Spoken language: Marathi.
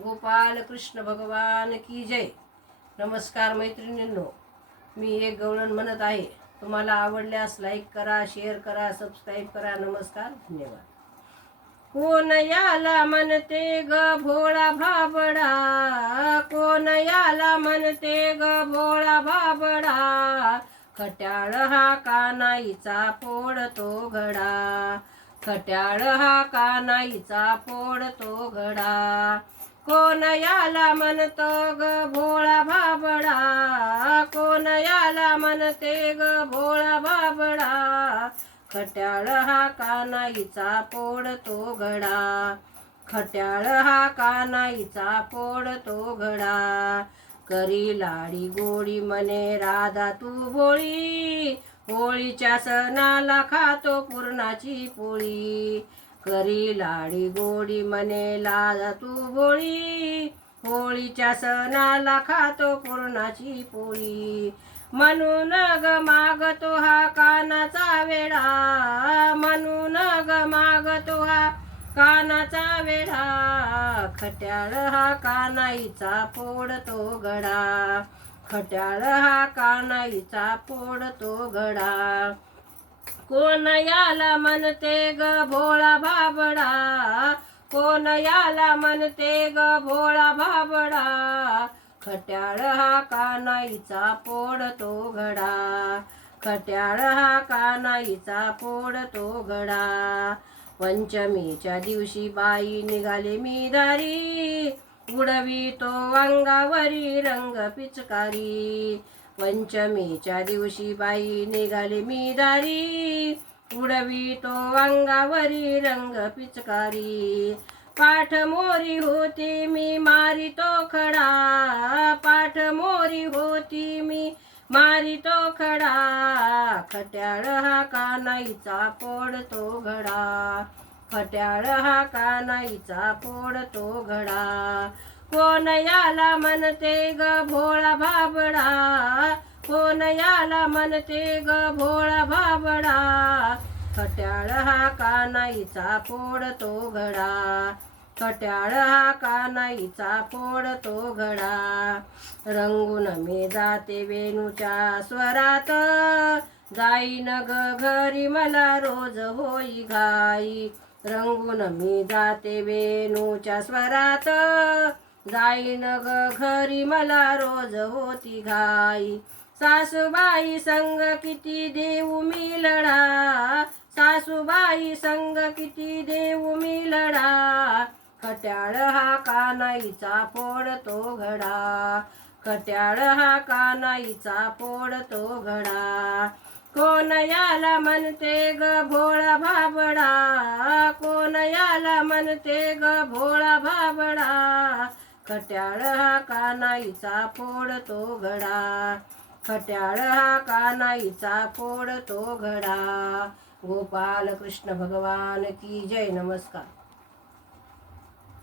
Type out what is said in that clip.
गोपाल कृष्ण भगवान की जय. नमस्कार मैत्रिणींनो मी एक गवळण म्हणत आहे. तुम्हाला आवडल्यास लाईक करा शेअर करा सबस्क्राईब करा. नमस्कार धन्यवाद. कोण याला म्हणते ग भोळा भाबडा? कोण याला म्हणते ग भोळा भाबडा? खट्याळ हा कानाईचा फोडतो घडा? खट्याळ हा कानाईचा फोडतो घडा? कोण याला म्हणतो ग भोळा बाबडा? कोण याला म्हणते ग भोळा बाबडा? खट्याळ हा कानाईचा फोडतो घडा? खट्याळ हा कानाईचा फोडतो घडा? करी लाडी गोडी मने राधा तू भोळी? होळीच्या सणाला खातो पूर्णाची पोळी. करी लाडी गोडी मने लादा तू भोळी होळीच्या सणाला खातो पूर्णाची पोळी. म्हणून ग मागतो हा कानाचा वेढा. म्हणून ग मागतो हा कानाचा वेढा. खट्याळ हा कानाईचा फोडतो घडा खट्याळ हा कानाईचा फोडतो घडा कोण याला म्हणते ग भोळा भाबडा कोण याला म्हणते ग भोळा भाबडा खट्याळ हा कानाईचा पोडतो घडा. खट्याळ हा कानाईचा पोडतो घडा. पंचमीच्या दिवशी बाई निघाली मी दारी उडवी तो अंगावरी रंग पिचकारी. पंचमीच्या दिवशी बाई निघाली मी दारी उडवी तो अंगावरी रंग पिचकारी. पाठ मोरी होती मी मारी तो खडा. पाठ मोरी होती मी मारी तो खडा. खट्याळ हा कानाईचा फोडतो घडा. खट्याळ हा कानाईचा फोडतो घडा. कोण याला म्हणते ग भोळा भाबडा कोण याला म्हणते ग भोळा भाबडा खट्याळ हा कानाईचा फोडतो घडा? खट्याळ हा कानाईचा फोडतो घडा? रंगून मी जाते वेणूच्या स्वरात. जाईन ग घरी मला रोज होई घाई. रंगून मी जाते वेणूच्या स्वरात. जाईन ग घरी मला रोज होती घाई. सासूबाई संग किती देऊ मी लढा? सासूबाई संग किती देऊ मी लढा? खट्याळ हा कानाईचा फोडतो घडा? खट्याळ हा कानाईचा फोडतो घडा? कोण याला म्हणते ग भोळा भाबडा? कोण याला म्हणते ग भोळा भाबडा? खट्याळ हा कानाईचा फोडतो घडा. खट्याळ हा कानाईचा फोडतो घडा. गोपाल कृष्ण भगवान की जय नमस्कार.